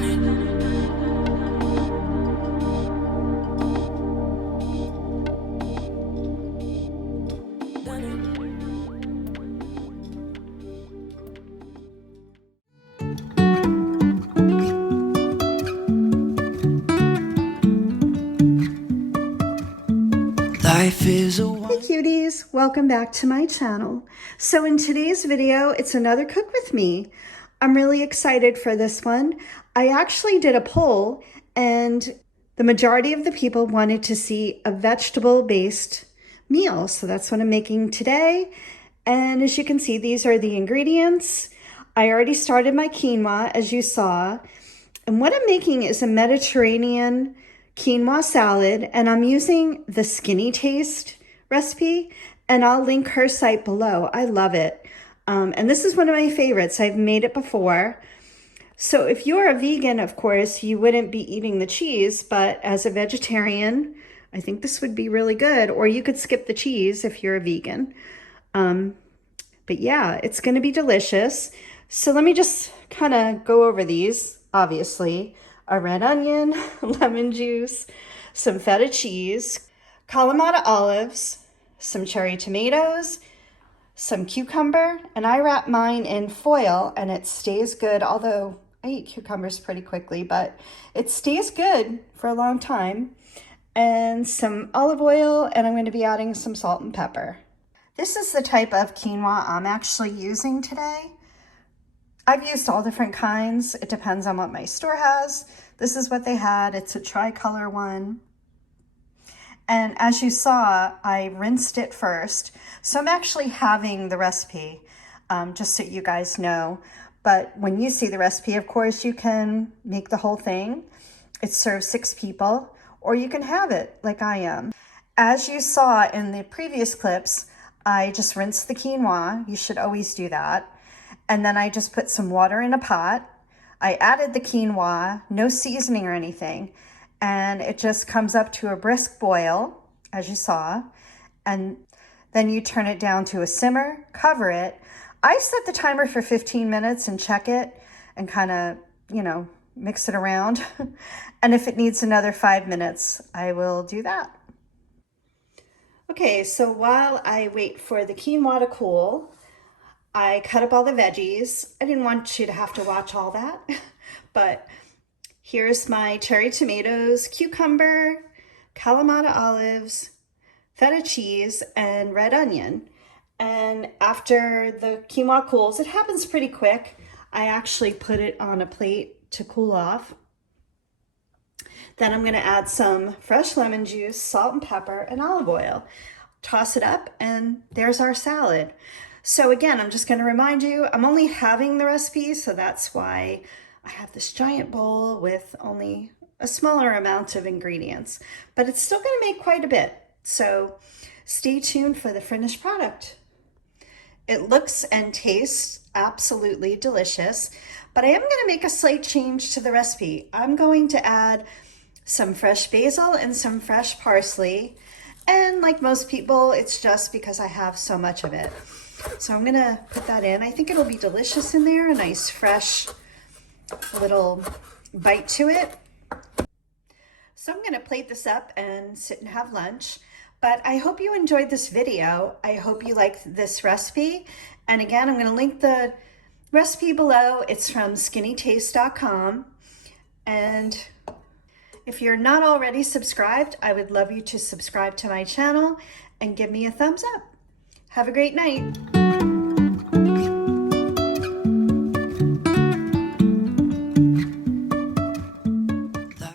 done it. Life is a Hey cuties, welcome back to my channel. So in today's video, it's another cook with me. I'm really excited for this one. I actually did a poll and the majority of the people wanted to see a vegetable-based meal. So that's what I'm making today. And as you can see, these are the ingredients. I already started my quinoa, as you saw. And what I'm making is a Mediterranean quinoa salad, and I'm using the Skinny Taste recipe, and I'll link her site below. I love it. And this is one of my favorites. I've made it before. So if you're a vegan, of course, you wouldn't be eating the cheese, but as a vegetarian, I think this would be really good. Or you could skip the cheese if you're a vegan. But yeah, it's going to be delicious. So let me just kind of go over these. Obviously, a red onion, lemon juice, some feta cheese, Kalamata olives, some cherry tomatoes, some cucumber, and I wrap mine in foil and it stays good, although I eat cucumbers pretty quickly, but it stays good for a long time. And some olive oil, and I'm going to be adding some salt and pepper. This is the type of quinoa I'm actually using today. I've used all different kinds. It depends on what my store has. This is what they had. It's a tricolor one. And as you saw, I rinsed it first. So I'm actually having the recipe, just so you guys know. But when you see the recipe, of course, you can make the whole thing. It serves 6 people, or you can have it like I am. As you saw in the previous clips, I just rinsed the quinoa. You should always do that. And then I just put some water in a pot. I added the quinoa, no seasoning or anything. And it just comes up to a brisk boil, as you saw. And then you turn it down to a simmer, cover it. I set the timer for 15 minutes and check it and kind of, mix it around. And if it needs another 5 minutes, I will do that. Okay, so while I wait for the quinoa to cool, I cut up all the veggies. I didn't want you to have to watch all that, but here's my cherry tomatoes, cucumber, Kalamata olives, feta cheese, and red onion. And after the quinoa cools, it happens pretty quick. I actually put it on a plate to cool off. Then I'm gonna add some fresh lemon juice, salt and pepper, and olive oil. Toss it up, and there's our salad. So again, I'm just gonna remind you, I'm only having the recipe, so that's why I have this giant bowl with only a smaller amount of ingredients, but it's still gonna make quite a bit. So stay tuned for the finished product. It looks and tastes absolutely delicious, but I am gonna make a slight change to the recipe. I'm going to add some fresh basil and some fresh parsley. And like most people, it's just because I have so much of it. So I'm gonna put that in. I think it'll be delicious in there, a nice fresh little bite to it. So I'm gonna plate this up and sit and have lunch. But I hope you enjoyed this video. I hope you liked this recipe. And again, I'm gonna link the recipe below. It's from skinnytaste.com. And if you're not already subscribed, I would love you to subscribe to my channel and give me a thumbs up. Have a great night.